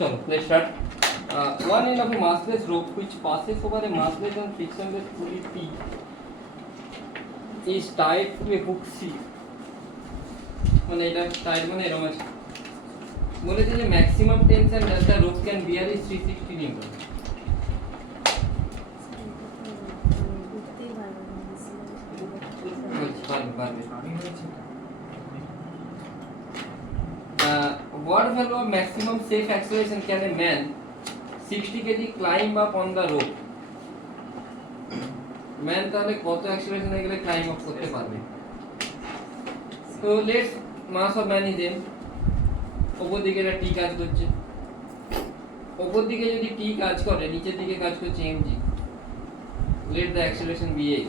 चलो let's start. One end of a massless rope which passes over a massless and frictionless pulley P is tied to a hook C. মানে এটা tight মানে এরকম আছে বলেছে যে maximum tension that the rope can bear is 360 newton. What value of maximum safe acceleration can a man 60 kg climb up on the rope? Man তাহলে কত অ্যাক্সেলারেশনে গেলে ক্লাইম্ব আপ করতে পারবে? তো let's mass of man is m, উপর দিকে এটা t কাজ করছে, উপর দিকে যদি t কাজ করে নিচের দিকে কাজ করছে mg, let the acceleration be a।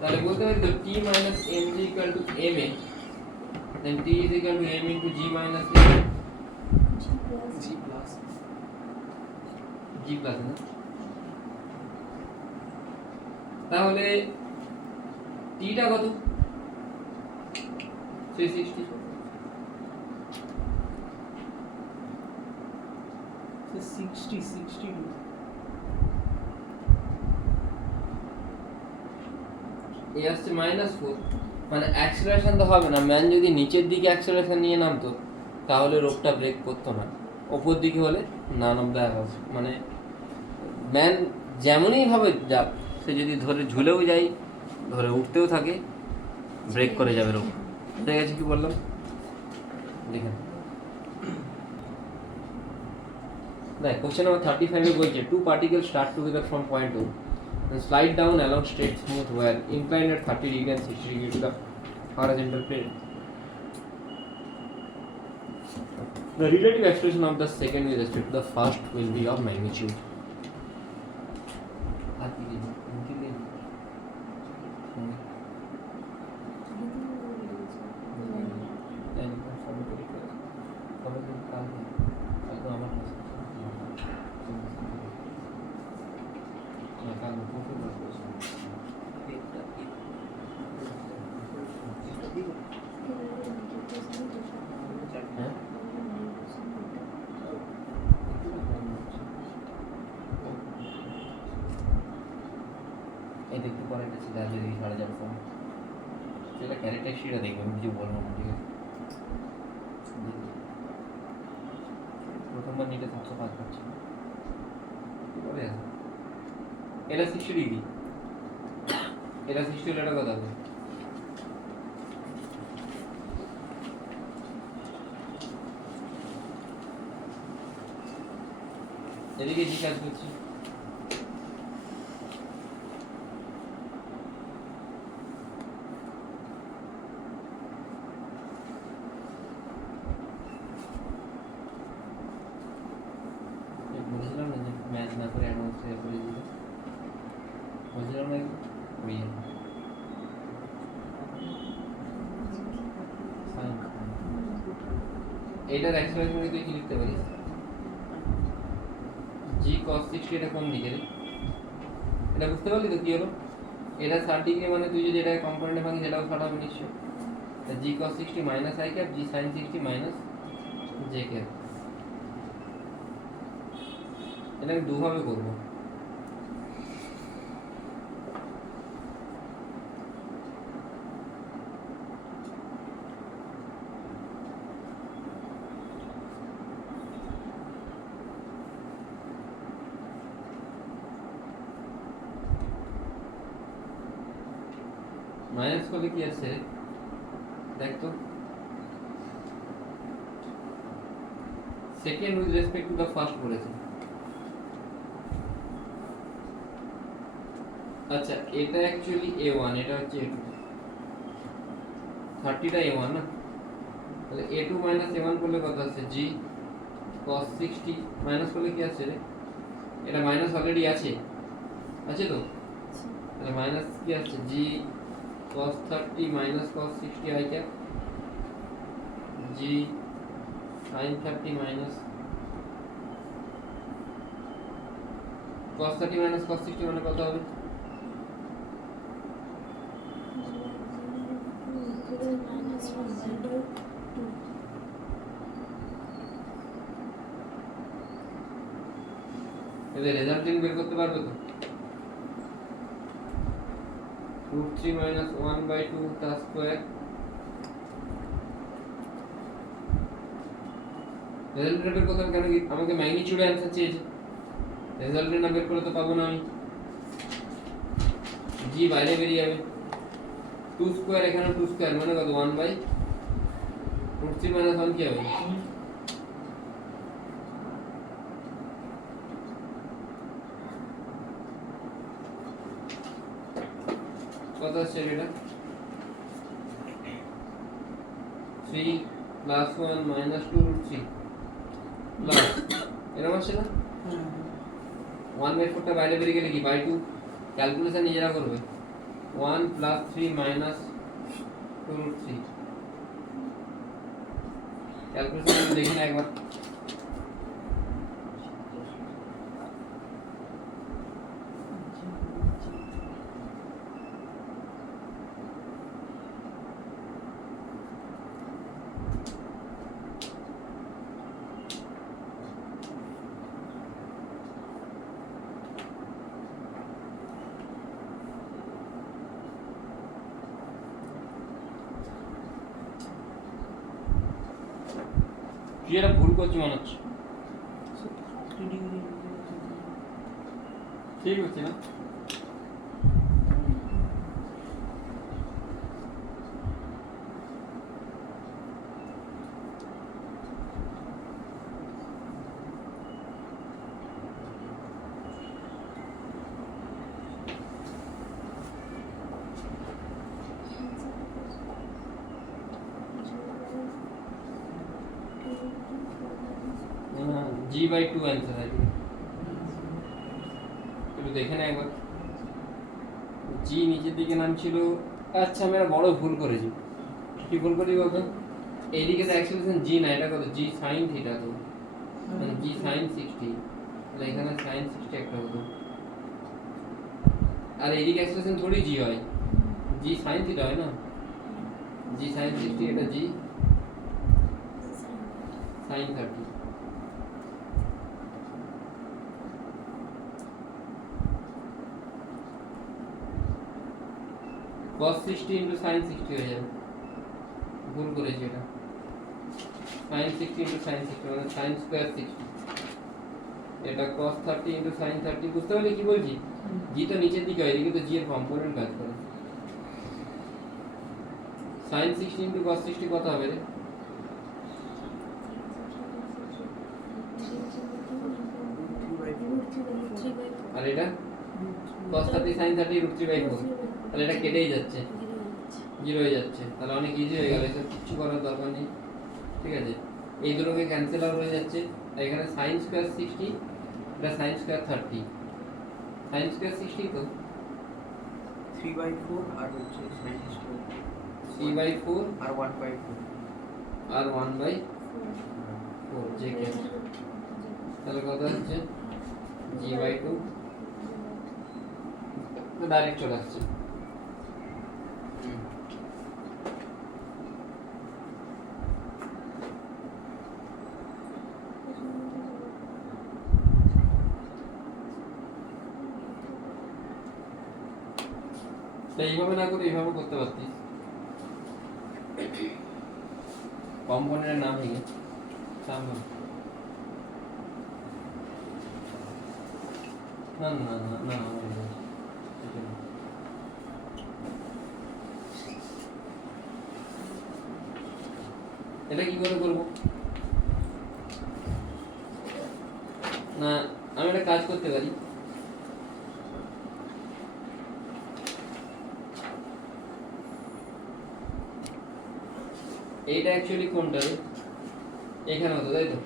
তাহলে বলতে পারি তো t minus mg equal to ma, then t is equal to m into g minus a, g plus না, তাহলে t টা কত 360, so 62 এই আসছে -4, মানে অ্যাক্সেলারেশন তো হবে না। ম্যান যদি নিচের দিকে অ্যাক্সেলারেশন নিয়ে নামতো তাহলে রোপটা ব্রেক করতো না, ওপর দিকে হলে নান অফ দ্য অ্যাবাভ। মানে ম্যান যেমনই ভাবে যাক, সে যদি ধরে ঝুলেও যায়, ধরে উঠতেও থাকে, ব্রেক করে যাবে রোপ। ঠিক আছে, কি বললাম দেখেন। দেখ কোশ্চেন নাম্বার 35 এ বলছে two particle start together from point 2 and slide down along straight smooth wire inclined at 30 degree and 60 degree to the horizontal plane. The relative acceleration of the second with respect to the first will be of magnitude. এই দেখতে পরে এটা সিধা যদি ছাড়া যাবে phone, সেটা ক্যারেক্টারিস্টিকটা দেখবে, আমি কিছু বলবো না। ঠিক আছে, প্রথমবার নিতে 705 পাচ্ছি, এটা 60 ডিগ্রি, এটা 60 হলে এটা কত হবে? এদিকে জি কাজ করছি, বলছিলাম না যে ম্যাথ না করে অ্যাডভান্স করে দিল, বলছিলাম না ওই এটার অ্যাক্সেলারেশন তুই কি লিখতে পারিস? জি cos 60 এটা কোন দিকে রে? এটা বুঝতে পারলি তো কি হলো? এটা 60 ডিগ্রি মানে তুই যদি এটা কম্পোনেন্টে ভাঙিস এটাও 60 হবে নিশ্চয়। তা জি cos 60 minus i cap G sin 60 minus j cap, এটা আমি দুভাবে করব। মাইনাস করলে কি আছে দেখ তো, second with respect to the first বলেছে। আচ্ছা এটা অ্যাকচুয়ালি a1, এটা হচ্ছে a2, 30টা a1 না, তাহলে a2 মাইনাস a1 করলে কত আছে? g cos 60 মাইনাস করলে কি আছে রে? এটা মাইনাস অলরেডি আছে, আছে তো, তাহলে মাইনাস কি আছে? g cos 30 minus cos 60 i cap g sin 30 minus cos 30 minus cos 60 মানে কত হবে? এদের রেজাল্টেন্ট বের করতে পারবে তো √3 - 1/2 তার স্কয়ার রেজাল্টেন্ট বের করতে হবে কেন কি আমাকে ম্যাগনিটিউড অ্যানসার চেয়েছে রেজাল্টেন্ট বের করে তো পাবো না আমি জি বাইরে বেরিয়ে যাবে 2 স্কয়ার এখানে 2 স্কয়ার মানে কত 1/√3 - 1 কি হবে কত আসছে এটা 3 + 1 - 2√3 প্লাস এরকম আসছে না 1/4 টা বাইরে বেরিয়ে গেলে কি বাই 2 ক্যালকুলেশন নিজেরা করবে 1 + 3 - 2√3 ক্যালকুলেশন দেখি না একবার তুই এটা ভুল করছি মনে হচ্ছে 3 ডিগ্রি ঠিক হচ্ছে না g/2 आंसर है একটু দেখে না একবার জি নিচের দিকে নাম ছিল আচ্ছা আমি একটা বড় ভুল করেছি কি ভুল করেছি বলতো এইদিকে তো অ্যাক্সেলারেশন জি না এটা কত জি sin থিটা তো মানে জি sin 60 তাহলে এখানে sin 60 একটা হতো আর এইদিকে অ্যাক্সেলারেশন থোড়ি জি হয় জি sin থিটা হয় না জি sin 60 এটা জি sin 30 cos 60 into sin 60 হয়ে যাবে ভুল করেছি এটা sin 60 into sin 60 মানে sin স্কয়ার 60 এটা cos 30 into sin 30 বুঝতে পারলে কি বলছি জি তো নিচের দিকে হয় এদিকে তো জি এর কম্পোনেন্ট কাজ করে sin 60 into cos 60 কত হবে রে আর এটা cos 30 sin 30 √3/4 তাহলে এটা কেটেই যাচ্ছে 0 হয়ে যাচ্ছে তাহলে অনেক ইজি হয়ে গেল এটা কিছু করার দরকার নেই ঠিক আছে এই দুটোকে ক্যান্সেল আউট হয়ে যাচ্ছে আর এখানে sin স্কয়ার 60 এটা sin স্কয়ার 30 sin স্কয়ার 60 তো 3/4 আর হচ্ছে sin স্কয়ার 3/4 আর 1/4 আর 1/4 যে কে তাহলে কত হচ্ছে g/2 তো ডাইরেক্ট চলে আসছে তো এইভাবে না করে এইভাবে করতে পারতিস কম্পোনেন্টের নাম হয়ে সামনে না না না না এটা কি করে করব না আমি একটা কাজ করতে পারি এইটা অ্যাকচুয়ালি কোনটা রে এখানে হতো তাই তো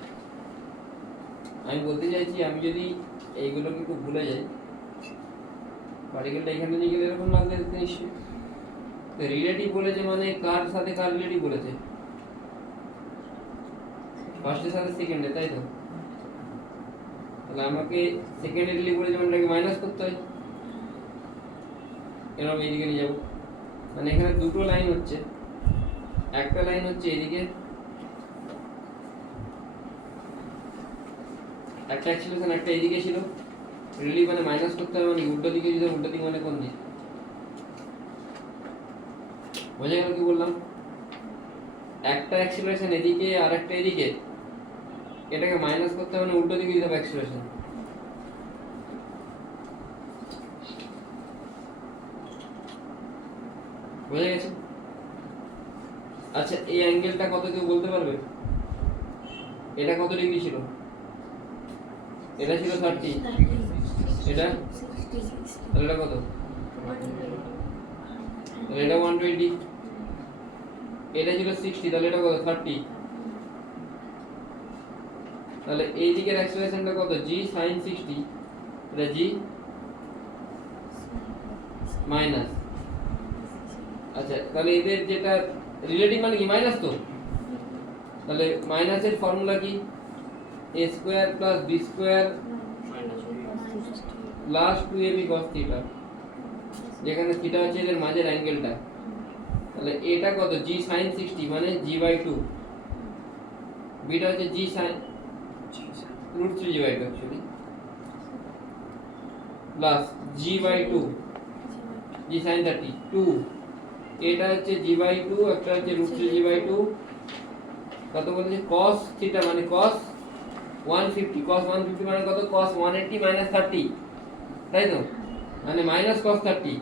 আমি বলতে চাইছি আমি যদি এইগুলোকে একটু ভুলে যাই পার্টিকেলটা এখানে নিয়ে গেলে এরকম লাগবে নিশ্চয়ই তো রিলেটিভ বলেছে মানে কার সাথে কার রিলেটিভ বলেছে ফার্স্টের সাথে সেকেন্ডে তাই তো তাহলে আমাকে সেকেন্ডে রিলেটিভ বলেছে মানে এটাকে মাইনাস করতে হয় এরকম এইদিকে নিয়ে যাবো মানে এখানে দুটো লাইন হচ্ছে একটা লাইন হচ্ছে এইদিকে একটা অ্যাক্সিলারেশন একটা এইদিকে ছিল রিলি মানে মাইনাস করতে হবে মানে উল্টো দিকে যদি উল্টো দিক মানে কোন দিক বোঝা গেল কি বললাম একটা অ্যাক্সিলারেশন এদিকে আর একটা এদিকে এটাকে মাইনাস করতে হবে মানে উল্টো দিকে দিতে হবে অ্যাক্সিলারেশন বোঝা গেছে আচ্ছা এই অ্যাঙ্গেলটা কত কেউ বলতে পারবে এটা কত ডিগ্রি ছিল এটা ছিল 30 এটা তাহলে এটা কত তাহলে এটা 120 এটা ছিল 60 তাহলে এটা কত 30 তাহলে এই দিকের অ্যাক্সিলারেশনটা কত g sin 60 এটা g মাইনাস আচ্ছা তাহলে এদের যেটা রিলেটিভ মানে কি মাইনাস তো তাহলে মাইনাসের ফর্মুলা কি a square plus b square plus 2ab cos theta যেখানে থিটা হচ্ছে এদের মাঝের অ্যাঙ্গেলটা তাহলে এটা কত g sin 60 মানে g/2 বিটা হচ্ছে g sin √3g/2 actually plus g/2 g sin 30 2 এটা হচ্ছে g/2 একটা হচ্ছে √3g/2 কত বলেছে cos থিটা মানে cos 150 cos 150 মানে কত cos 180 minus 30 তাই তো মানে মাইনাস cos 30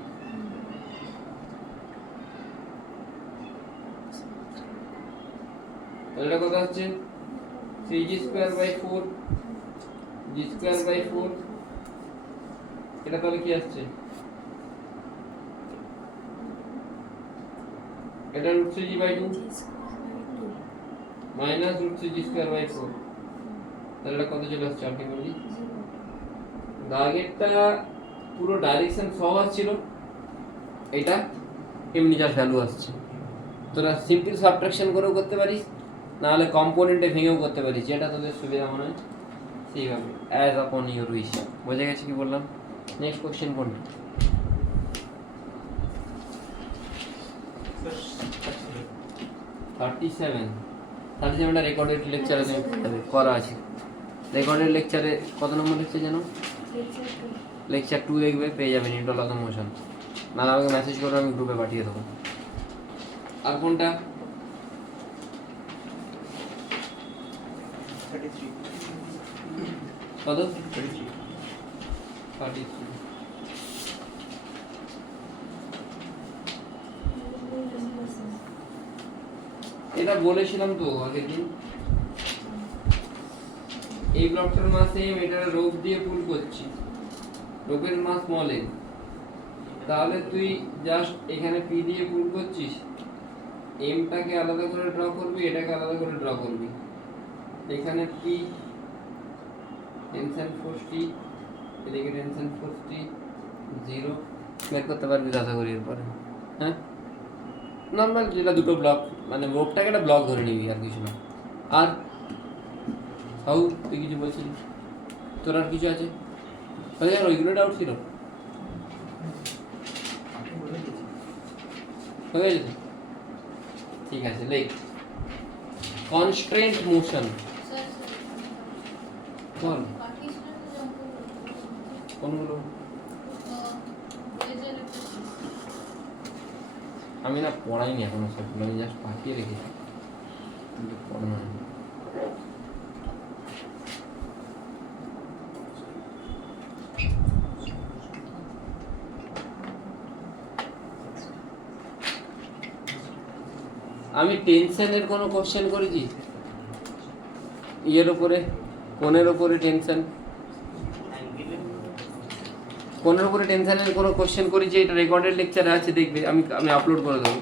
এটা কত হচ্ছে 3g²/4 g²/4 এটা তাহলে কি আসছে এটা √3g/2 মাইনাস √3g²/4 তাহলে এটা কত চলে আসছে আলটিমেটলি দাগেরটা পুরো ডাইরেকশন সহ আসছিল এটা এমনি যা ভ্যালু আসছে তোরা সিম্পল সাবট্রাকশন করেও করতে পারিস না হলে কম্পোনেন্টে ভেঙেও করতে পারিস যেটা তোদের সুবিধা মনে হয় সেইভাবে অ্যাজ আপন ইউর উইশ বোঝা গেছে কি বললাম নেক্সট কোশ্চেন কোনটা থার্টি সেভেনটা রেকর্ডেড লেকচারে করা আছে রেকর্ডেড লেকচারে কত নম্বর লেকচার জানো লেকচার 2 দেখবে পেয়ে যাবেন নিউটন লস অফ মোশন না আমাকে মেসেজ করো আমি গ্রুপে পাঠিয়ে দেবো আর কোনটা 33 কত 33 33 এটা বলেছিলাম তো আগের দিন এই ব্লকটার মাস এম এটা রোপ দিয়ে পুল করছি রোপের মাস স্মল এম তাহলে তুই জাস্ট এখানে পি দিয়ে পুল করছিস এমটাকে আলাদা করে ড্র করবি এটাকে আলাদা করে ড্র করবি এখানে পি টেনশন ফোর্স টি এদিকে টেনশন ফোর্স টি 0 বের করতে পারবি আশা করি এরপরে হ্যাঁ নর্মাল যেটা দুটো ব্লক মানে রোপটাকে একটা ব্লক ধরে নিবি আর কিছু না আর হাউ তুই কিছু বলছিস তোর আর কিছু আছে তাহলে আর ওইগুলো ডাউট ছিল হয়ে গেছে ঠিক আছে লেখ কনস্ট্রেন্ট মোশন বল কোনগুলো আমি না পড়াইনি এখনো সবগুলো আমি জাস্ট পাঠিয়ে রেখেছি কিন্তু পড়ানো হয়নি আমি টেনশনের কোনো কোশ্চেন করেছি ইয়ের উপরে কোণের উপরে টেনশন কোণের উপরে টেনশনের কোনো কোশ্চেন করেছি এটা রেকর্ডেড লেকচারে আছে দেখবে আমি আপলোড করে দেবো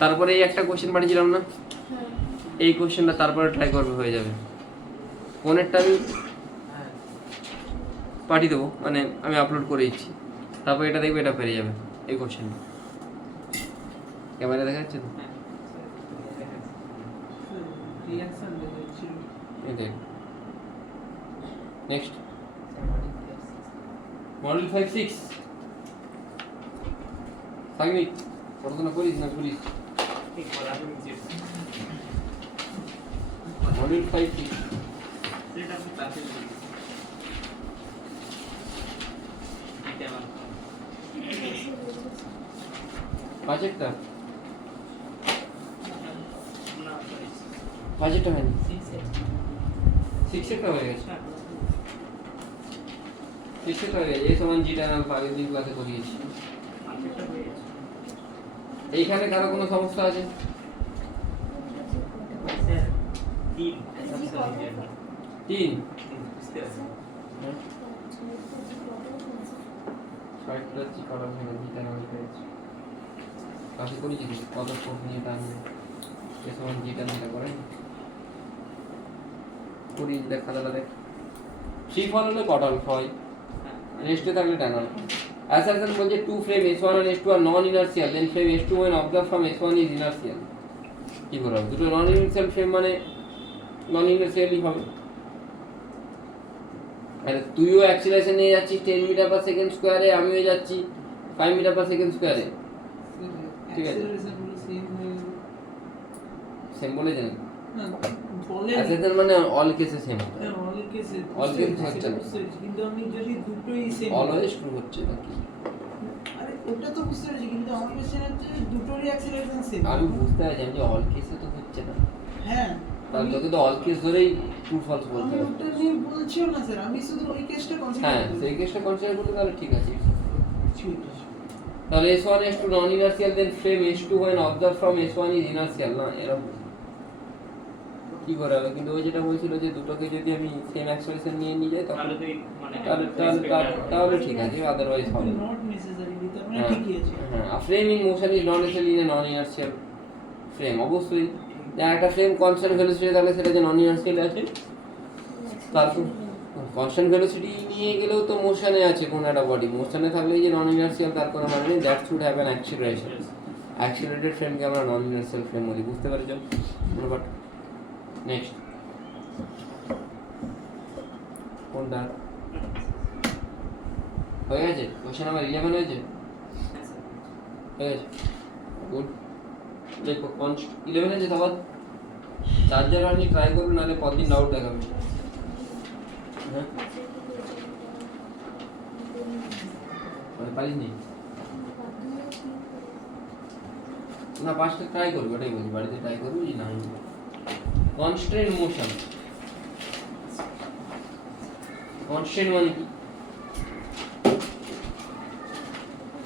তারপরে এই একটা কোশ্চেন পাঠিয়েছিলাম না এই কোশ্চেনটা তারপরে ট্রাই করবে হয়ে যাবে কোণেরটা আমি পাঠিয়ে দেবো মানে আমি আপলোড করে দিচ্ছি তারপর এটা দেখবে এটা পেরে যাবে এই কোশ্চেনটা ক্যামেরা দেখা যাচ্ছে তো রিঅ্যাকশন দেখাচ্ছিল এই দেখ নেক্সট মডেল 5-6 থাকবি পড়াশোনা করিস না করিস ঠিক বলা হয়েছে মডেল 5-6 সেটা আমি ক্লাসে 5-এরটা না সরি 5-এরটা হয়নি, 6 6-এরটা হয়ে গেছে, 6-এরটা হয়ে গেছে। এই সমান জি টান আলফা আগের দিন ক্লাসে করিয়েছি। আচ্ছা হয়ে গেছে এইখানে কারো কোনো সমস্যা আছে? স্যার 3 3 বুঝতে পারছি ফাইভ প্লাস জি করা হয় না, জি টান আলফা আছে ক্লাসে করেছি তো, কত ফোর্স নিয়ে টান এই সমান জি টান এটা করেন করি, দেখ খাতাটা দেখ। থ্রি ফল হলে কট আলফা হয়, রেস্টে থাকলে টান আলফা। Assertion বলছে two frame S1 and S2 are non-inertial, then frame S2 when observed from S1 is inertial. কি করে হবে? দুটো নন ইনার্সিয়াল ফ্রেম মানে নন ইনার্সিয়ালই হবে। আরে তুইও অ্যাক্সিলারেশন নিয়ে যাচ্ছিস 10 মিটার পার সেকেন্ড স্কয়ারে, আমিও যাচ্ছি 5 মিটার পার সেকেন্ড স্কয়ারে, ঠিক আছে? অ্যাক্সেলারেশন গুলো সেম হয়ে গেল সেম বলে জানি না বলে অ্যাসেশন মানে অল কেসে সেম, অল কেসে All case হচ্ছে না। কিন্তু আমি যদি দুটোই সেম অলওয়েজ ট্রু হচ্ছে নাকি? আরে ওটা তো বুঝতে পেরেছি কিন্তু আমার কোশ্চেন হচ্ছে দুটোরই অ্যাক্সেলারেশন সেম আমি বুঝতে পারছি, আমি যে অল কেসে তো হচ্ছে না, হ্যাঁ তাহলে তোকে তো অল কেস ধরেই ট্রু ফলস বলতে আমি হবে। ওটা নিয়ে বলছিও না স্যার আমি শুধু ওই কেসটা হ্যাঁ, কনসিডার সেই কেসটা কনসিডার করলে তাহলে ঠিক আছে। করছি তাহলে S1 S2 non inertial, then frame S2 when observed from S1 is inertial, না এরকম কি করে হবে? কিন্তু ওই যেটা বলছিল যে দুটোকে যদি আমি সেম অ্যাক্সেলারেশন নিয়ে নিয়ে যাই তখন তাহলে তুই মানে তাহলে ঠিক আছে, আদারওয়াইজ হবে না। নট নেসেসারি তার মানে হ্যাঁ, ঠিকই আছে হ্যাঁ, frame in motion is not necessary in non inertial frame. অবশ্যই যে একটা ফ্রেম কনস্ট্যান্ট ভেলোসিটি তাহলে সেটা যে নন ইনার্শিয়াল আছে, তারপর কনস্ট্যান্ট ভেলোসিটি নিয়ে গেলেও তো মোশনে আছে কোন একটা বডি, মোশনে থাকলে যে নন ইনার্শিয়াল তার কোনো মানে নেই, that should have an acceleration. Accelerated ফ্রেমকে আমরা নন ইনার্শিয়াল ফ্রেম বলি, বুঝতে পারছো? বাট নেক্সট কোনটা হয়ে গেছে? কোশ্চেন নাম্বার 11 হয়েছে, হয়ে গেছে, গুড। দেখো 11 হয়েছে, তারপর চার্জার আপনি ট্রাই করবেন, নাহলে কতদিন ডাউট দেখাবে। হ্যাঁ পারিস নি না, পাঁচটা ট্রাই করবি, ওটাই বলছি, বাড়িতে ট্রাই করবি না। কনস্ট্যান্ট মোশন, কনস্ট্যান্ট মানে কি?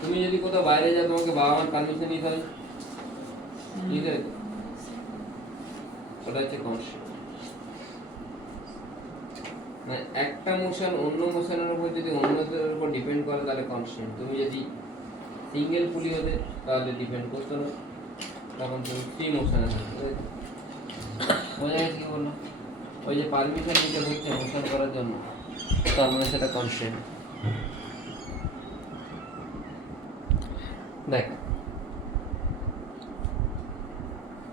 তুমি যদি কোথাও বাইরে যাও তোমাকে বাবা মার পারমিশন নিতে হয়, ঠিক আছে? ওটা হচ্ছে কনস্ট্যান্ট। মানে একটা মোশন অন্য মোশনের উপর যদি অন্যদের উপর ডিপেন্ড করে তাহলে কনস্ট্যান্ট। তুমি যদি সিঙ্গেল পুলি হতে তাহলে ডিপেন্ড করতো না, তখন তুমি ফ্রি মোশনে থাকতে। বোঝা গেছে কি বললাম? ওই যে পারমিশন নিতে হচ্ছে মোশন করার জন্য, তার মানে সেটা কনস্ট্যান্ট। দেখ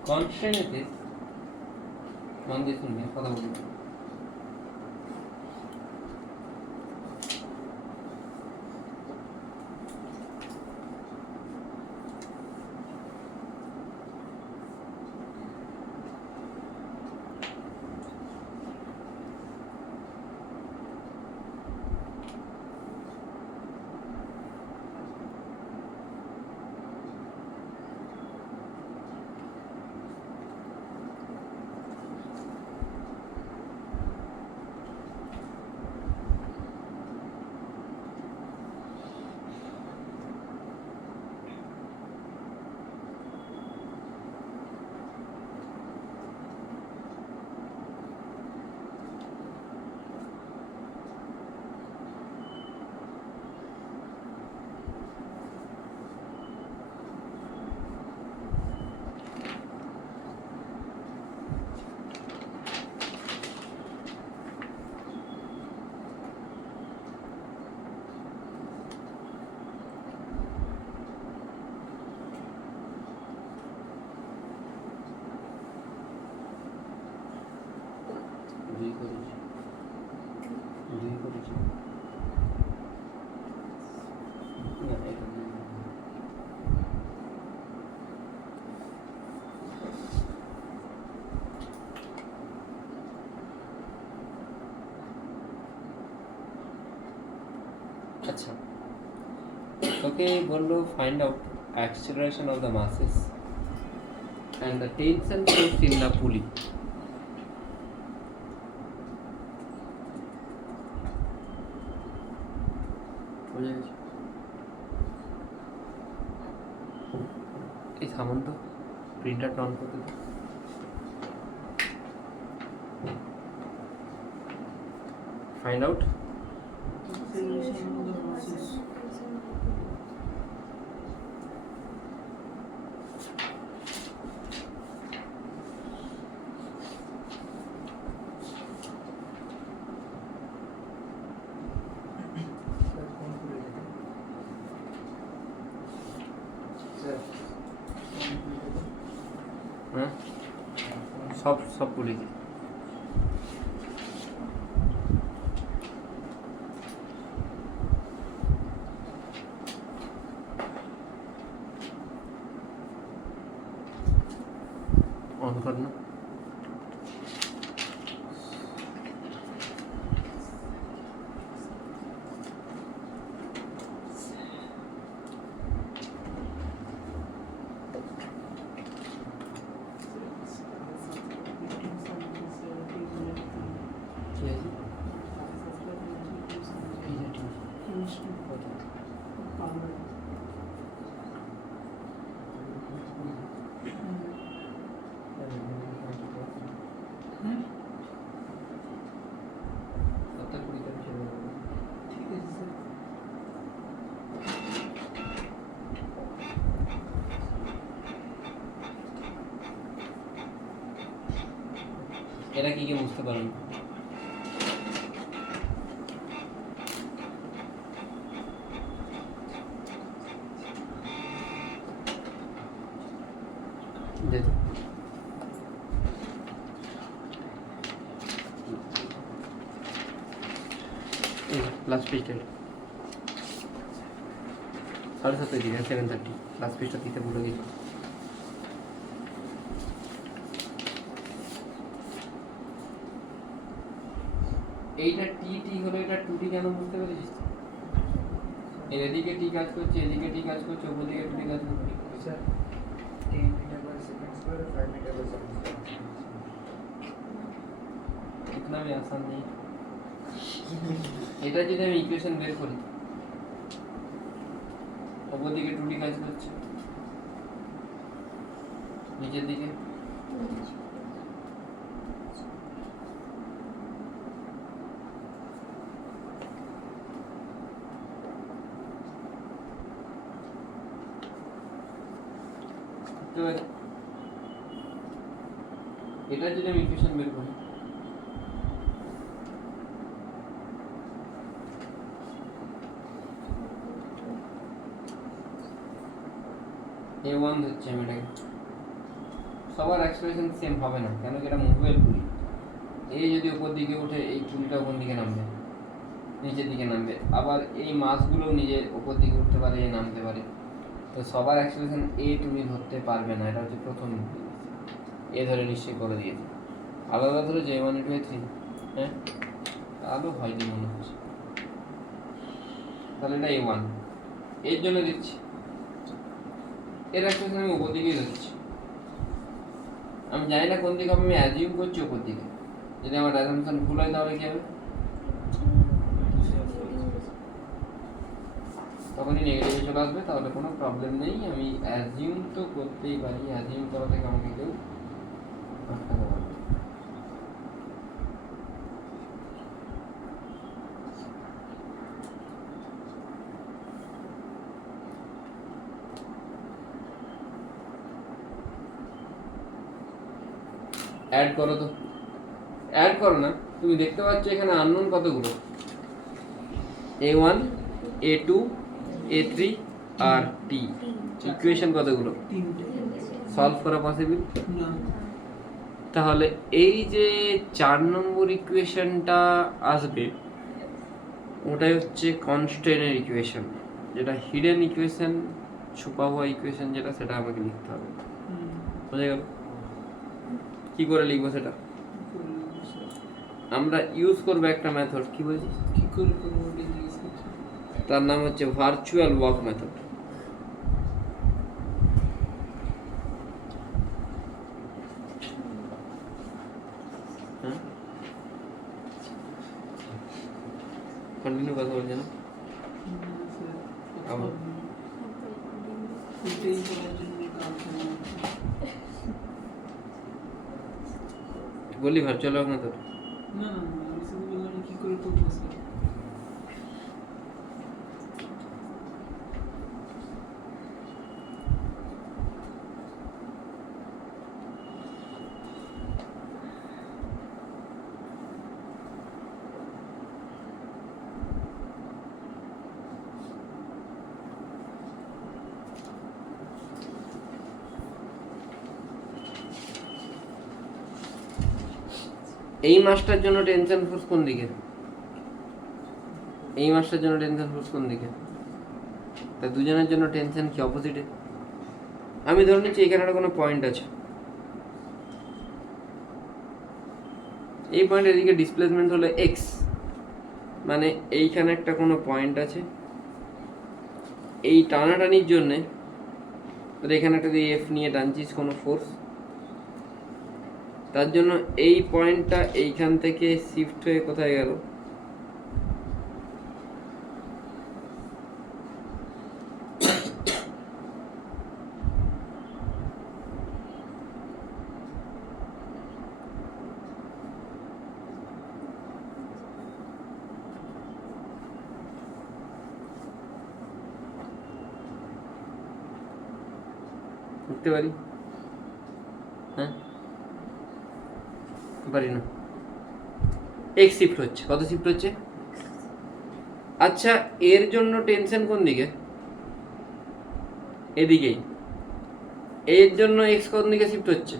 কনস্ট্যান্টে মন দিয়ে শুনবি, কথা বলবি। দুই করেছি, দুই করেছি না, এটা দুই। আচ্ছা, তোকে বললো find out acceleration of the masses and the tension force in the pulley. এই থামুন তো, প্রিন্টারটা অন করতে দাও। Find out. Acceleration of the masses. হ্যাঁ, সব পুলি অন কর না। ঠিক আছে স্যার। এরা কি কি বুঝতে পারেন? লাস্ট পেজটা 7:30 দিন 7:30 লাস্ট পেজটা দিতে ভুলে গেছি। এইটা টি হলো, এটা 2T কেন বুঝতে পেরেছিস? এর এদিকে টি কাজ করছে, এদিকে টি কাজ করছে, ওপর দিকে 2T কাজ করছে। सर 3 मीटर पर सेकंड स्क्वायर 5 मीटर पर सेकंड स्क्वायर इतना भी आसान नहीं। এটা যদি আমি ইকুয়েশন বের করি, ওপর দিকে 2D কাজ করছে, নিচের দিকে এটা যদি আমি ইকুয়েশন বের করি, A1 হচ্ছে আমি এটাকে, সবার এক্সপ্রেশন সেম হবে না, কেন কি এটা মুভেবল পুলি। এই যদি উপর দিকে উঠে, এই পুলিটা উপর দিকে নামবে, নিচের দিকে নামবে, আবার এই মাসগুলো নিজে উপর দিকে উঠতে পারে, নামতে পারে। তো সবার এক্সপ্রেশন এ তুমি ধরতে পারবে না, এটা হচ্ছে প্রথম এ ধরে নিশ্চয়ই করে দিয়েছে। আলাদা ধরে যে 1 2 3, হ্যাঁ আরও হয়নি মনে হচ্ছে। তাহলে এটা A1 এর জন্য দিচ্ছি, এর এক্সপ্রেশন আমি উপর দিকেই ধরছি। আমি জানি না কোন দিকে হবে, আমি অ্যাজিউম করছি উপর দিকে। যদি আমার অ্যাজাম্পশন ভুল হয় তাহলে কি হবে? তখনই নেগেটিভে চলে আসবে, তাহলে কোনো প্রবলেম নেই। আমি অ্যাজিউম তো করতেই পারি, অ্যাজিউম করা থেকে আমাকে কেউ আটকাতে পারবে। অ্যাড করো তো, অ্যাড করো না। তুমি দেখতে পাচ্ছ এখানে আননোন কতগুলো, A1 A2 A3 আর T। ইকুয়েশন কতগুলো? তিনটে। সলভ করা পসিবল না। তাহলে এই যে 4 নম্বর ইকুয়েশনটা আসবে, ওটাই হচ্ছে কনস্ট্যান্টের ইকুয়েশন, যেটা হিডেন ইকুয়েশন, ছুপা হওয়া ইকুয়েশন যেটা, সেটা আমাকে লিখতে হবে। বুঝে গেল? কি করে লিখবো সেটা? আমরা ইউজ করবো একটা মেথড, কি বলছিস? কি করে করবো ওটা জিজ্ঞেস করছি। তার নাম হচ্ছে ভার্চুয়াল ওয়ার্ক মেথড। হ্যাঁ কন্টিনিউ কথা বলছে না আবার এটাই করার জন্য কাজ করে। বললি ভার্চুয়াল হোক না তোর না না না, আমি শুধু বললাম কি করে করবো স্যার। এই মাসটার জন্য টেনশন ফোর্স কোন দিকে এই মাসটার জন্য টেনশন ফোর্স কোন দিকে তা দুজনের জন্য টেনশন কি অপোজিটে আমি ধরে নিচ্ছি এখানে একটা কোনো পয়েন্ট আছে এই পয়েন্টের এদিকে ডিসপ্লেসমেন্ট হলো এক্স মানে এইখানে একটা কোনো পয়েন্ট আছে এই টানাটানির জন্যে তোর এখানে একটা দিয়ে এফ নিয়ে টানছিস কোনো ফোর্স তার জন্য এই পয়েন্টটা এইখান থেকে শিফট হয়ে কোথায় গেল বুঝতে পারি হ্যাঁ পারি না এক্স শিফট হচ্ছে কত শিফট হচ্ছে আচ্ছা এর জন্য টেনশন কোন দিকে এদিকেই এর জন্য এক্স কোন দিকে শিফট হচ্ছে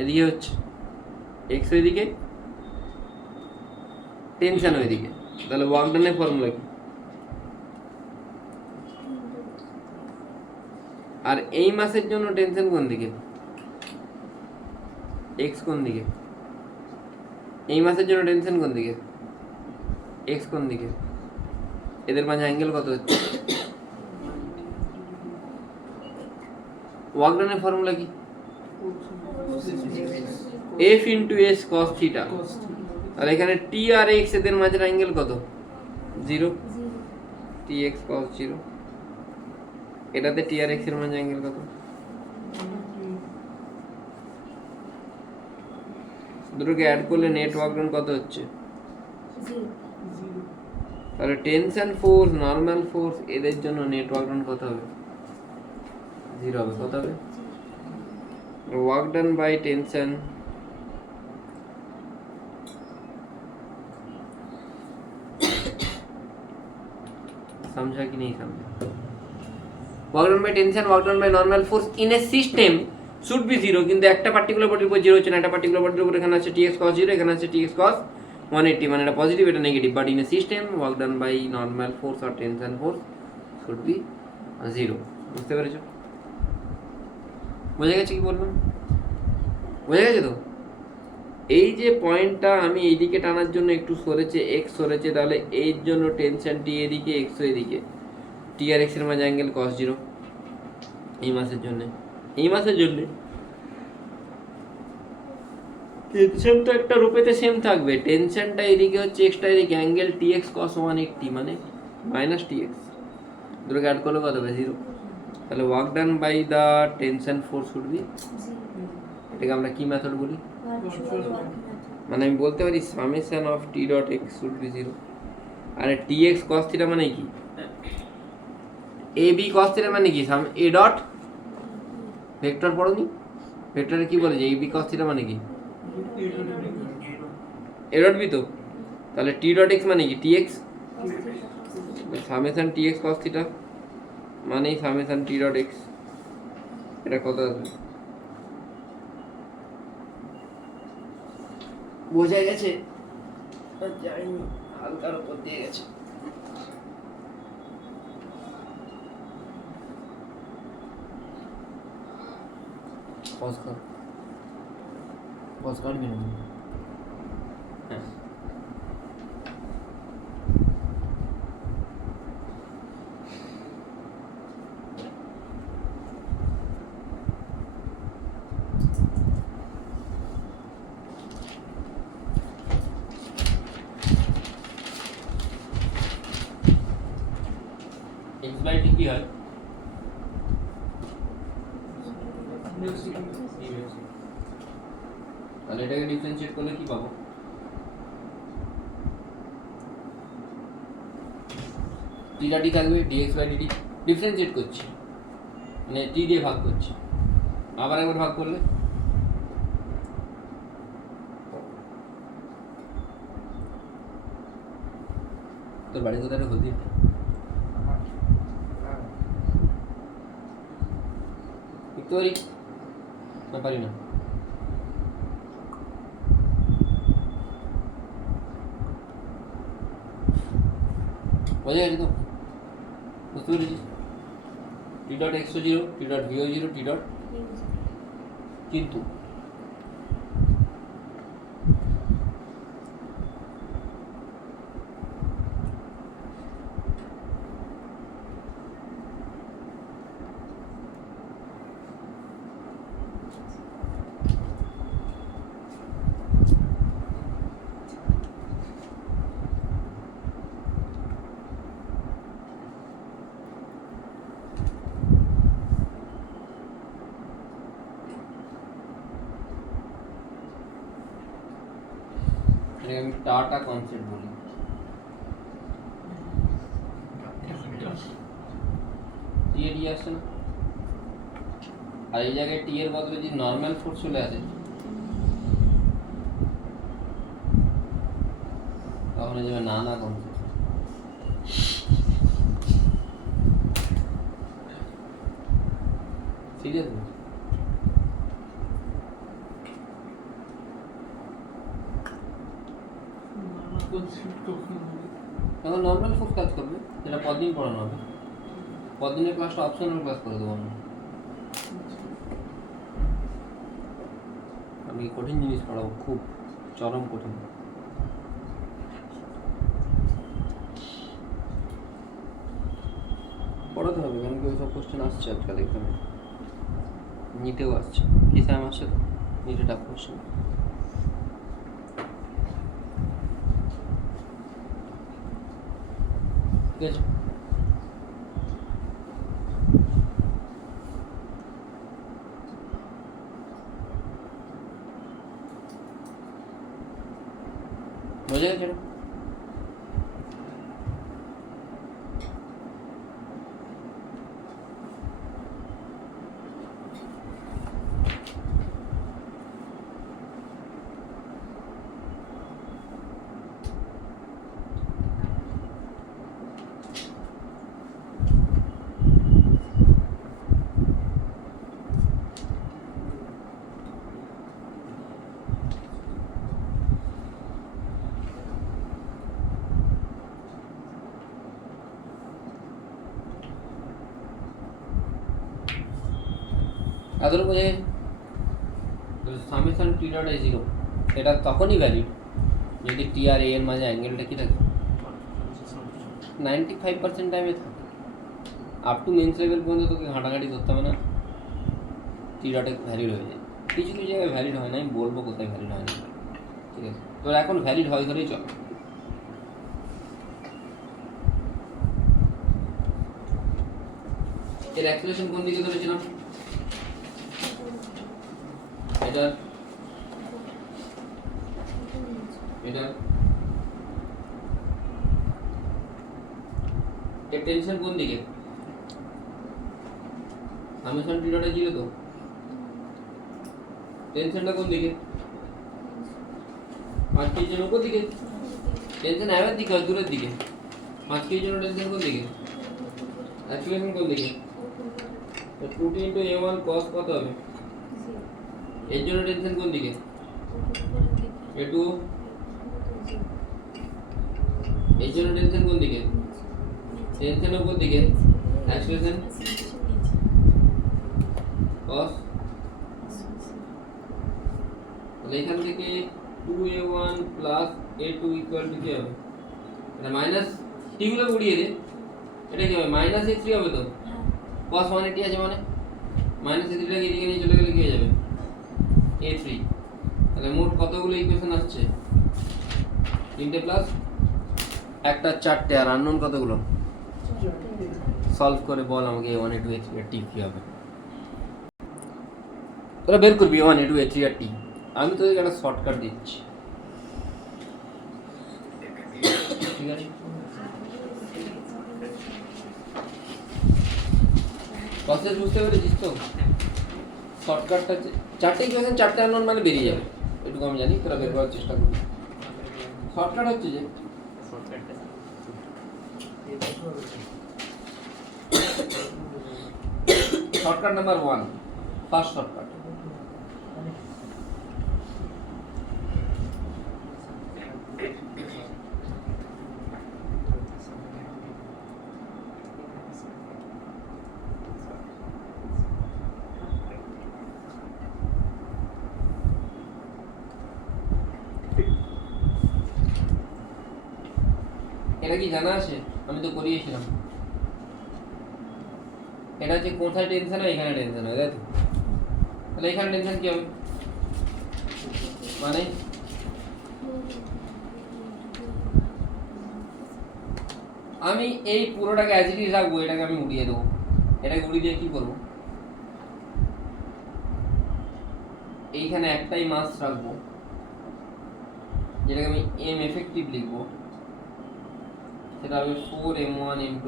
এদিকে হচ্ছে এক্স ওইদিকে টেনশন ওইদিকে তাহলে ওয়ার্ক ডানের ফর্মুলা কি আর এই মাসের জন্য টেনশন কোন দিকে এক্স কোন দিকে এই মাসের জন্য টেনশন কোন দিকে এক্স কোন দিকে এদের মাঝে অ্যাঙ্গেল কত হচ্ছে ওয়ার্ক ডানের ফর্মুলা কি F into S cos theta আর এখানে টি আর এক্স এদের মাঝের অ্যাঙ্গেল কত 0 টি এক্স কস 0 এটাতে টি আর এক্স এর মাঝে অ্যাঙ্গেল কত দুটোকে অ্যাড করলে নেট ওয়ার্ক ডান কত হচ্ছে তাহলে টেনশন ফোর্স নরমাল ফোর্স এদের জন্য নেট ওয়ার্ক ডান কত হবে 0 হবে কত হবে ওয়ার্ক ডান বাই টেনশন समझा कि नहीं समझा work done by tension work done by normal force in A system should be 0 কিন্তু একটা পার্টিকুলার বডির উপর 0 হচ্ছে না একটা পার্টিকুলার বডির উপর এখানে আছে tx cos 0 এখানে আছে tx cos 180 মানে এটা পজিটিভ এটা negative but in a system work done by normal force or tension force should be 0 বুঝতে পেরেছো বোঝা গেছে কি বললাম বোঝা গেছে তো এই যে পয়েন্টটা আমি এইদিকে টানার জন্য একটু সরেছে এক্স সরেছে তাহলে এর জন্য টেনশন টি এদিকে এক্স এদিকে টি আর এক্স এর মাঝে অ্যাঙ্গেল cos 0 এই মাসের জন্য টেনশন তো একটা রূপেতে সেম থাকবে টেনশনটা এদিকে হচ্ছে এক্সটা এদিকে অ্যাঙ্গেল টি এক্স cos 180 মানে মাইনাস টি এক্স দুটোকে অ্যাড করলে কত হবে 0 তাহলে work done by the tension force should be এটাকে আমরা কি মেথড বলি মানে আমি বলতে পারি summation of T dot x should be 0 আরে টি এক্স cos থিটা মানে কি এ বি cos থিটা মানে কি সাম এ ডট ভেক্টর পড়োনি ভেক্টরে কি বলে যে এ বি cos থিটা মানে কি এ ডট বি তো তাহলে টি ডট এক্স মানে কি T X summation T X cos theta মানে সামেশন টি ডট এক্স এটা কত আসবে বোঝা গেছে জানি হালকার উপর দিয়ে গেছে পজ কাটবি না হ্যাঁ বাই টি কি হয়? তাহলে এটাকে ডিফারেন্সিয়েট করলে কি পাবো? টিটা টি থাকবে, ডিএক্স বাই ডিটি ডিফারেন্সিয়েট করছি মানে টি দিয়ে ভাগ করছি, আবার একবার ভাগ করলে তোর বাড়ি কোথায় রে হলদি? আমার হ্যাঁ লিখতে পারি না? পারি না। বোঝা গেছে তো? বুঝতে পেরেছিস? T dot X O zero, T dot V O zero, T dot কিন্তু এটাকে আমি টাটা কনসেপ্ট বলি। টি এ টি আসছে না, আর এই জায়গায় টি এর বদলে যদি নর্মাল ফোর্স চলে আসে তখন হয়ে যাবে না না কনসেপ্ট। সিরিয়াস? তখন নর্মাল ফোর্স কাজ করবে, যেটা পরদিন পড়ানো হবে। পরদিনের ক্লাসটা অপশনাল ক্লাস করে দেবো আমরা। আমি কঠিন জিনিস পড়াবো, খুব চরম কঠিন। পড়াতে হবে কারণ কি ওইসব কোশ্চেন আসছে আজকাল এখানে, নিতেও আসছে। কি স্যাম আসছে তো নিটে টাফ কোশ্চেন। ঠিক আছে, বোঝা গেছে? এতটুকু বোঝা গেছে? Summation T dot A zero এটা তখনই ভ্যালিড যদি টি আর এ এর মাঝে অ্যাঙ্গেলটা কি থাকে 95% টাইমে থাকে। আপ টু মেন্স লেভেল পর্যন্ত তোকে ঘাঁটাঘাঁটি করতে হবে না, টি ডটে ভ্যালিড হয়ে যায়। কিছু কিছু জায়গায় ভ্যালিড হয় না, আমি বলবো কোথায় ভ্যালিড হয় না। ঠিক আছে, তোর এখন ভ্যালিড হয় ধরেই চল। এর অ্যাক্সিলারেশন কোন দিকে ধরেছিলাম? এটা এটা এর টেনশন কোন দিকে? Summation T dot A zero তো, টেনশনটা কোন দিকে? 5 কেজির জন্য উপর দিকে। টেনশন আবার দিকে হয় দূরের দিকে। 5 কেজির জন্য টেনশন কোন দিকে? অ্যাক্সিলারেশন কোন দিকে? 2t * a1 cos কত হবে? এর জন্য টেনশন কোন দিকে? a2। এর জন্য টেনশন কোন দিকে? টেনশন উপর দিকে, অ্যাক্সিলারেশন cos। তাহলে এখান থেকে 2a1 + a2 = কি হবে? এটা মাইনাস টি গুলো উড়িয়ে দে, এটা কি হবে? -a3 হবে তো, cos 180 আছে মানে -a3 টাকে এদিকে নিয়ে চলে গেলে কি হয়ে যাবে? a3। তাহলে মোট কতগুলো ইকুয়েশন আসছে? 3টে প্লাস একটা 4টে, আর আননোন কতগুলো? সলভ করে বল আমাকে A1 A2 A3 আর T কি হবে। তোরা বের করবি A1 A2 A3 আর T। আমি তোদেরকে একটা শর্টকাট দিচ্ছি, ঠিক আছে? প্রসেস বুঝতে পেরেছিস তো? শর্টকাটটা চারটে ইকুয়েশন চারটে আননোন মানে বেরিয়ে যাবে, এটুকু আমি জানি, তোরা বের করার চেষ্টা করবি। শর্টকাট হচ্ছে যে শর্টকাট নাম্বার 1, ফার্স্ট শর্টকাট। এটা কি জানা আছে? আমি তো করিয়েছিলাম। এটা হচ্ছে কোথায় টেনশন হয়, এখানে টেনশন হয়, তাই তো? তাহলে এখানে টেনশন কি হবে? মানে আমি এই পুরোটাকে অ্যাজ ইট ইজ রাখবো, এটাকে আমি উড়িয়ে দেবো। এটাকে উড়িয়ে দিয়ে কি করবো? এইখানে একটাই মাস রাখবো, যেটাকে আমি এম এফেক্টিভ লিখবো, সেটা হবে 4m1 m2/,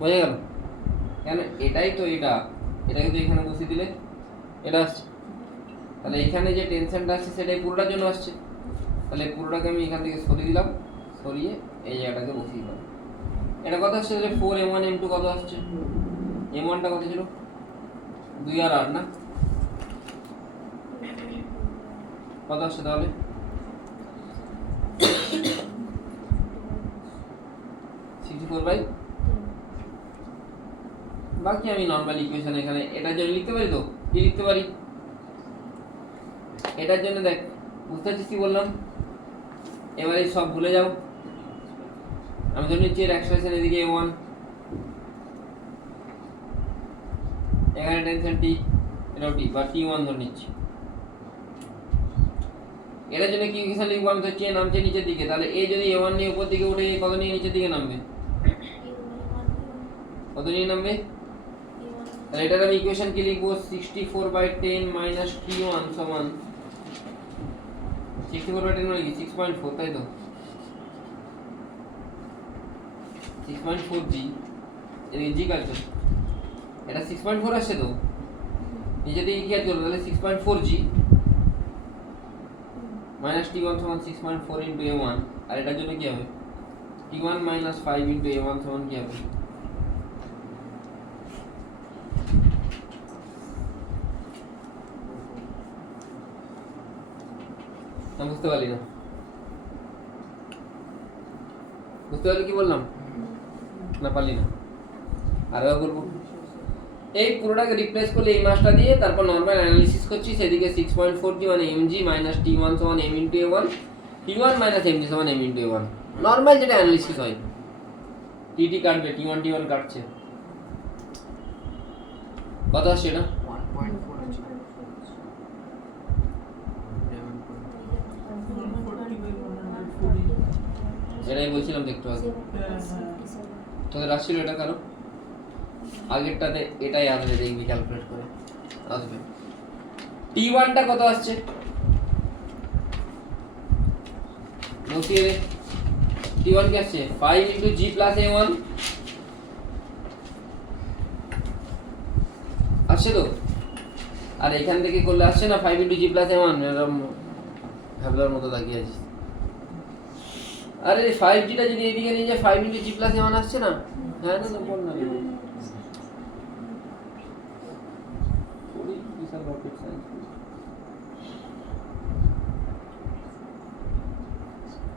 বোঝা গেল? কেন এটাই তো, এটাকে তো এখানে বসিয়ে দিলে এটা আসছে, তাহলে এখানে যে টেনশনটা আসছে সেটাই পুরোটার জন্য আসছে। তাহলে পুরোটাকে আমি এখান থেকে সরিয়ে দিলাম, সরিয়ে এই জায়গাটাকে বসিয়ে দিলাম। এটা কত আসছে তাহলে? 4m1 m2 কত আসছে? m1টা কত ছিল? 2 আর 8 না? কত আসছে তাহলে? 64/, বাকি আমি নরমাল ইকুয়েশন এখানে এটার জন্য লিখতে পারি। তো কি লিখতে পারি এটার জন্য? দেখ, বুঝতে পারছিস কি বললাম? এবারে সব ভুলে যাও। আমি ধরে নিচ্ছি এর এক্সপ্রেশন এদিকে A1, এখানে টেনশন T, এটাও T বা T1 ধরে নিচ্ছি। এটার জন্য কি ইকুয়েশন লিখবো? আমি ধরছি নামছে নিচের দিকে, তাহলে A যদি A1 নিয়ে উপর দিকে উঠে, কত নিয়ে নিচের দিকে নামবে? কত নিয়ে নামবে? তাহলে এটার আমি ইকুয়েশন কি লিখবো? 64/10 মাইনাস T1 সমান 64/10 মানে কি 6.4, তাই তো? 6.4g, এদিকে জি কাজ করছে, এটা 6.4 আসছে তো, নিচে দিকে কি কাজ করবে? তাহলে 6.4g মাইনাস T1 সমান 6.4 ইন্টু A1, আর এটার জন্য কি হবে? T1 মাইনাস 5 ইন্টু A1 সমান কি হবে? বুঝতে পারলি না? বুঝতে পারলি কি বললাম না? পারলি না? আরেকবার বলবো। এই পুরোটাকে রিপ্লেস করলে এই মাসটা দিয়ে, তারপর নরমাল অ্যানালিসিস করছি, সেদিকে 6.4g মানে mg মাইনাস T1 সমান m into A1, T1 minus mg সমান m ইন্টু A1, নরমাল যেটা অ্যানালিসিস হয়। টি কাটবে, T1 কাটছে, কত আসছে এটা? 1.4 আছে। এটাই বলছিলাম দেখতে পাচ্ছি। তোদের আসছিল এটা? কারো আগেরটাতে এটাই আসবে, দেখবি ক্যালকুলেট করে আসবে। T1টা কত আসছে বসিয়ে দে। T1 কি আসছে? 5 ইন্টু g প্লাস A1 আসছে তো, আর এখান থেকে করলে আসছে না 5 ইন্টু g প্লাস A1। এরকম ভাবলার মতো তাকিয়ে আছিস। আরে 5gটা যদি এদিকে নিয়ে যায় 5 ইন্টু g প্লাস A1 আসছে না? হ্যাঁ না, বল না রে। পড়ি বিশাল রকেট সায়েন্স।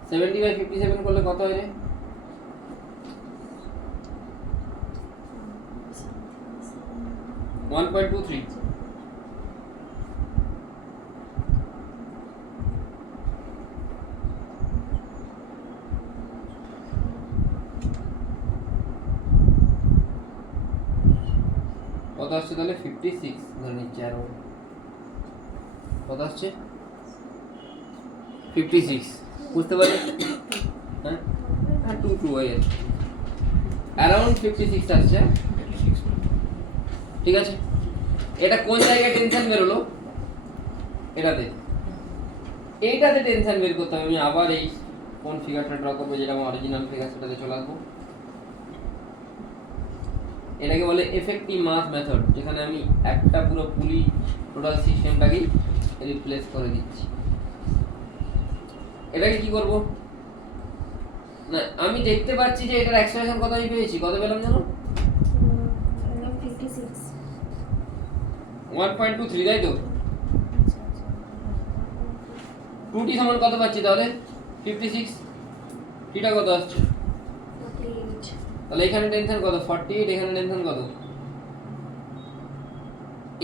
70/57 করলে কত হয় রে? ওয়ান 1.23। কত আসছে তাহলে? 56 ধরে নিচ্ছি। আরো কত আসছে? 56। বুঝতে পারলে? হ্যাঁ 2 এর অ্যারাউন্ড 56 আসছে। ঠিক আছে, এটা কোন জায়গায় টেনশন বেরোলো? এইটাতে টেনশন বের করতে হবে। আমি আবার এই কোন ফিগারটা ড্র করবো, যেটা আমার অরিজিনাল ফিগার, সেটাতে চলে আসবো। এটাকে বলে এফেক্টিভ মাস মেথড, যেখানে আমি একটা পুরো পুলি টোটাল সিস্টেমটাকেই রিপ্লেস করে দিচ্ছি। এটাকে কি করব না, আমি দেখতে পাচ্ছি যে এটার অ্যাক্সেলারেশন কত আমি পেয়েছি, কত পেলাম জানো? 1.23, তাই তো? 2t সমান কত পাচ্ছি তাহলে? 56। টিটা কত আসছে? তাহলে এখানে টেনশন কত? 48। এখানে টেনশন কত?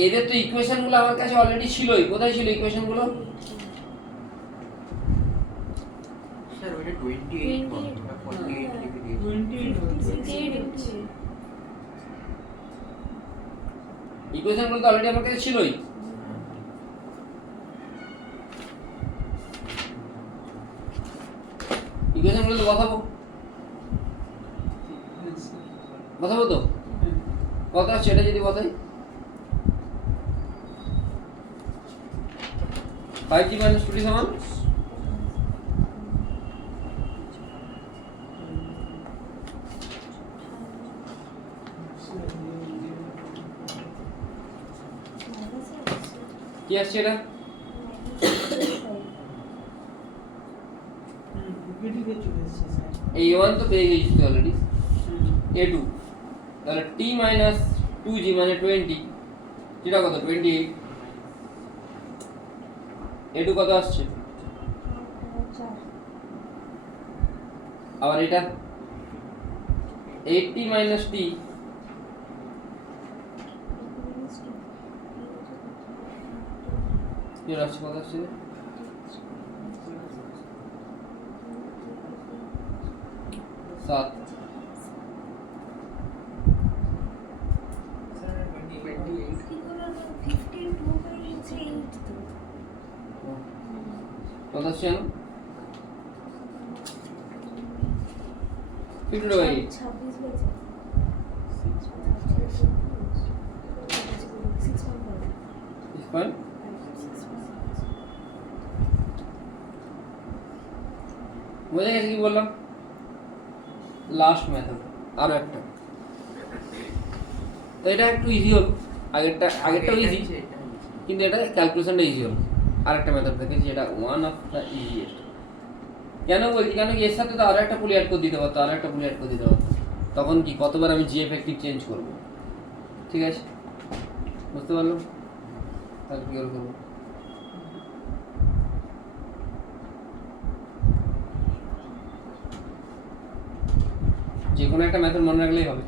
এদের তো ইকুয়েশন গুলো আমার কাছে অলরেডি ছিলই। কোথায় ছিল ইকুয়েশন গুলো? স্যার ওটা 28 কম, 48 লিখে দিয়েছি। ইকুয়েশন গুলো তো অলরেডি আমার কাছে ছিলই। ইকুয়েশন গুলো তো বসাবো তো। কত আসছে এটা যদি বসাই? 5g minus 2t সমান কি আসছে এটা? এই a1 তো পেয়ে গেছি তো অলরেডি। a2 তাহলে t minus 2g মানে 20, যেটা কত? 28। a2 কত আসছে? আবার এটা 8t minus t, কি আসছে? কত আসছে? 7। স্যার 28 কত আসছে জানো? 52/8। বুঝে গেছে কি বললাম? লাস্ট মেথড আরো একটা, তো এটা একটু ইজি হল। আগেরটাও ইজি, কিন্তু এটা ক্যালকুলেশনটা ইজি হল। আরেকটা মেথড দেখেছি, যেটা ওয়ান অফ দ্য ইজিয়েস্ট। কেন বলছি? কেন কি এর সাথে তো আরো একটা পুলি অ্যাড করে দিতে পারতো, তখন কি কতবার আমি জি এফেক্টিভ চেঞ্জ করব। ঠিক আছে, বুঝতে পারলাম। তাহলে কি করবো? যে কোনো একটা মেথড মনে রাখলেই হবে।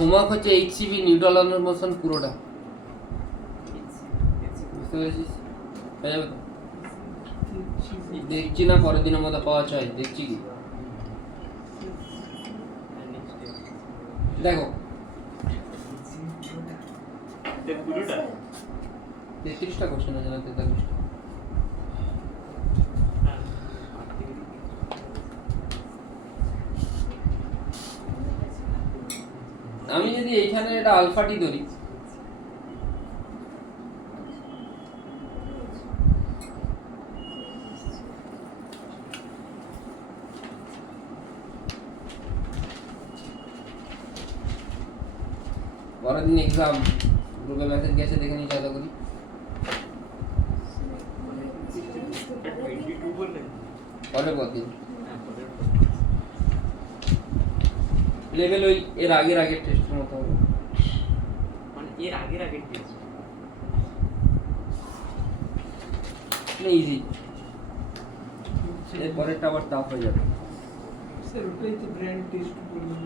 হোমওয়ার্ক হচ্ছে HCB নিউটন মোশন পুরোটা, বুঝতে পেরেছিস? হয়ে যাবে তো? দেখছি না, পরের দিনের মধ্যে পাওয়া চাই। দেখছি কি, দেখো 33টা কোশ্চেন আছে না? 43টা। আমি যদি এইখানে এটা আলফাটি ধরি, পরের দিন এক্সাম, গ্রুপে মেসেজ গেছে, দেখে নিই চাঁদা করি। 22 বললেন? পরের দিন লেভেল ওই এর আগের টেস্টের মতো হবে, মানে এর আগের টেস্ট মানে ইজি। এর পরেরটা আবার টাফ হয়ে যাবে। স্যার ওটাই তো গ্র্যান্ড টেস্ট বললাম।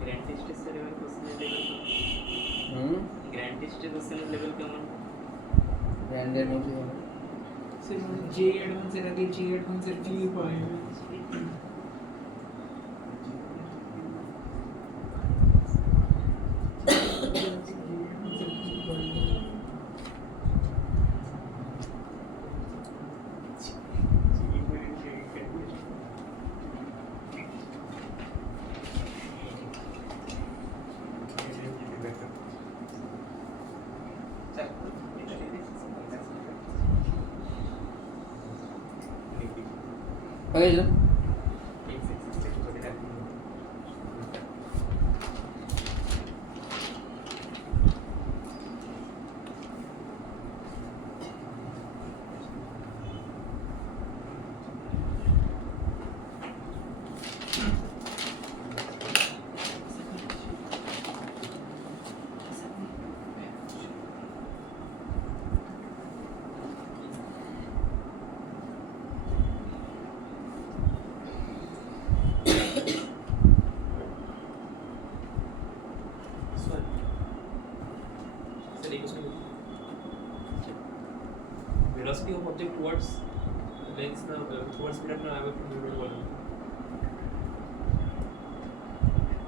গ্র্যান্ড টেস্টের স্যার এবার কোশ্চেনের লেভেল গ্র্যান্ড টেস্টের কোশ্চেনের লেভেল কেমন? ব্র্যান্ডের মধ্যে হবে। স্যার যে অ্যাডভান্সের আগে যে অ্যাডভান্সের ফিল পায় আগে যাও। Velocity of object towards length now towards speed now away from the volume.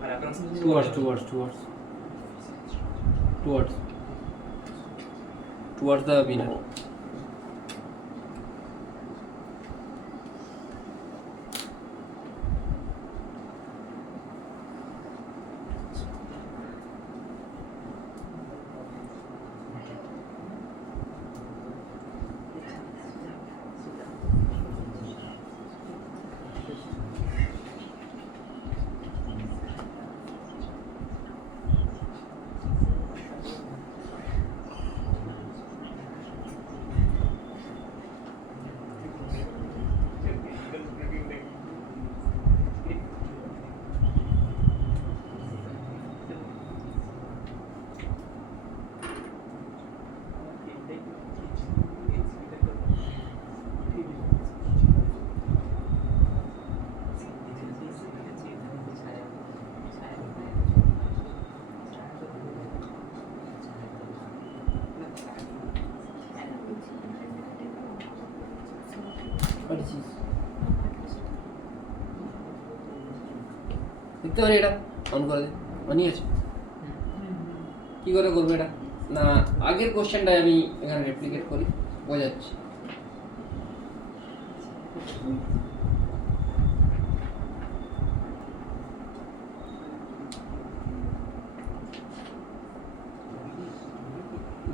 R approximately towards the winner. দেখতে পারি এটা অন করে দে, অনই আছে। কি করে করবে এটা? না আগের কোশ্চেনটা আমি এখানে রেপ্লিকেট করি, বোঝাচ্ছি।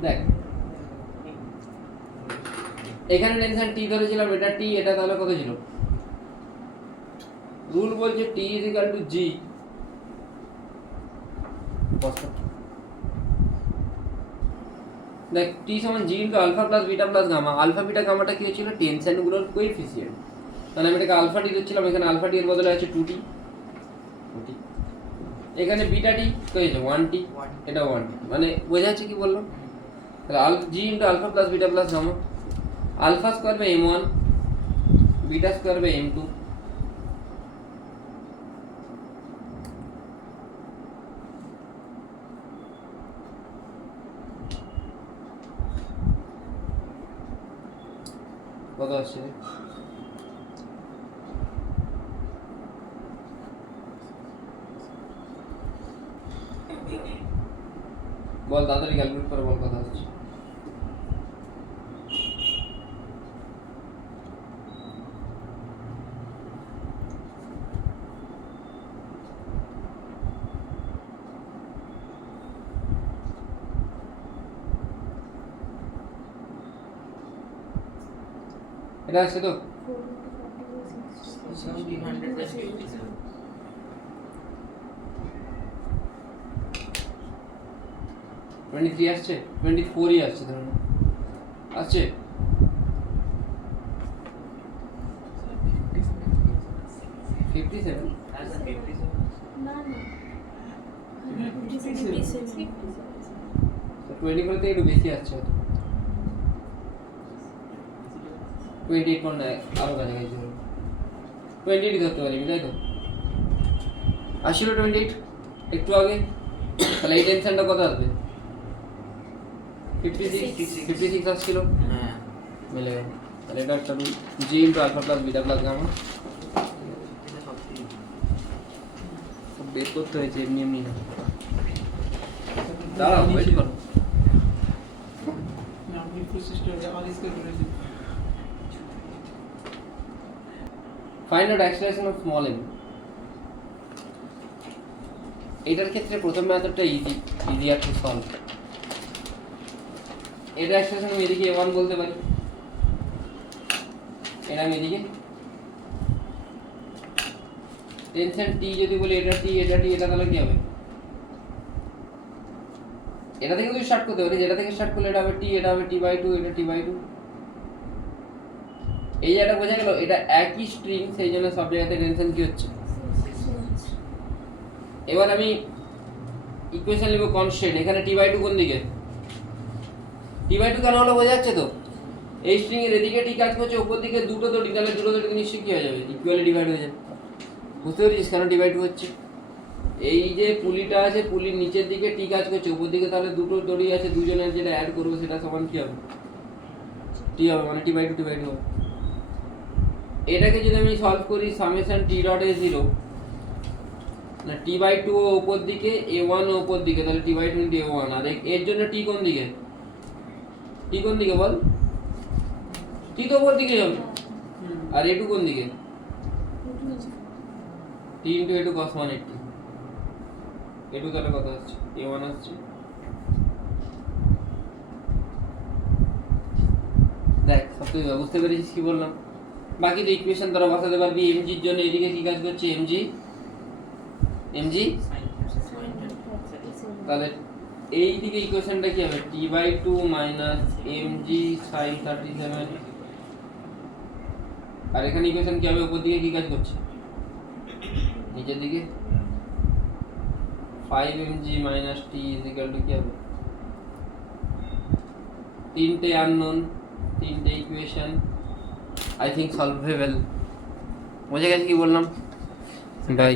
দেখ এখানে টেনশন টি ধরেছিলাম, এটা টি, এটা তাহলে কত ছিল? রুল বলছে T is equal to G. দেখ টি সমান G into alpha plus beta plus gamma. Alpha beta গামাটা কি হচ্ছিল? টেনশনগুলোর কোএফিসিয়েন্ট। তাহলে আমি এটাকে আলফা টি দিচ্ছিলাম, এখানে আলফা টি এর বদলে আছে 2t, এখানে বিটা টি তো হয়েছে 1t, এটা 1t। মানে বোঝা যাচ্ছে কি বললাম? তাহলে G into alpha plus beta plus gamma. Alpha square by m1, beta square by m2, কত আসছে? বল তাড়াতাড়ি ক্যালকুলেট করে বল কত আসছে। এটা আসছে তো? 23 আসছে, 24ই আসছে ধরুন, আসছে 57। না 24 থেকে একটু বেশি আসছে হয়তো, 28.9 আরো কাছাকাছি ধরুন, 28 ধরতে পারি তাই তো? আসছিল 28 একটু আগে, তাহলে এই টেনশনটা কত আসবে? 56 আসছিল, হ্যাঁ মিলে গেল। তাহলে এটা একটা rule, G into alpha plus beta plus gamma. বের করতে হয়েছে এমনি এমনি না, দাঁড়াও ওয়েট করো। Find out acceleration of small m। এটার ক্ষেত্রে প্রথম মেথডটা ইজিয়ার টু সলভ। এটা অ্যাক্সেলেশন আমি এদিকে a1 বলতে পারি, এটা আমি এদিকে টেনশন টি যদি বলি এটা টি এটা টি, এটা তাহলে কি হবে? এটা থেকে তুই স্টার্ট করতে পারিস, যেটা থেকে স্টার্ট করলে এটা হবে টি, এটা হবে t/2, এটা t/2। এই জায়গাটা বোঝা গেল, এটা একই স্ট্রিং, সেই জন্য সব জায়গাতে টেনশন কি হচ্ছে। এবার আমি ইকুয়েশন লিখব কনস্ট্যান্ট, এখানে t/2 কোন দিকে? t/2 কেন হলো বোঝা যাচ্ছে তো? এই স্ট্রিং এর এদিকে টি কাজ করছে, উপর দিকে দুটো দড়ি, তাহলে দুটো দড়ি নিশ্চয়ই কি হয়ে যাবে, ইকুয়ালি ডিভাইড হয়ে যাবে। বুঝতে পেরেছিস কেন t/2 হচ্ছে? এই যে পুলিটা আছে, পুলির নিচের দিকে টি কাজ করছে, উপর দিকে তাহলে দুটো দড়ি আছে, দুজনের যেটা অ্যাড করবো সেটা সমান কি হবে? টি হবে, মানে t/2 হবে। এটাকে যদি আমি সলভ করি সামেশন টি ডট এ 0 না t/2 ও উপর দিকে, a1 ও উপর দিকে, তাহলে t/2 ইনটু a1। আর এর জন্য টি কোন দিকে? টি কোন দিকে বল? টি তো উপর দিকে যাবে। আর a2 কোন দিকে? t into a2 cos 180। a2 তাহলে কত আসছে? a1 আসছে। দেখ সব তুই বুঝতে পেরেছিস কি বললাম? বাকি তো ইকুয়েশন তোরা বসাতে পারবি। mg এর জন্য এদিকে কি কাজ করছে? mg তাহলে এই দিকে ইকুয়েশনটা কি হবে? t/2 minus mg sin 37। আর এখানে ইকুয়েশন কি হবে? উপর দিকে কি কাজ করছে? নিচের দিকে 5mg minus t equal to কি হবে? তিনটে আননোন, তিনটে ইকুয়েশন, আই থিঙ্ক সলভেবল। বোঝা গেছে কি বললাম? বাই।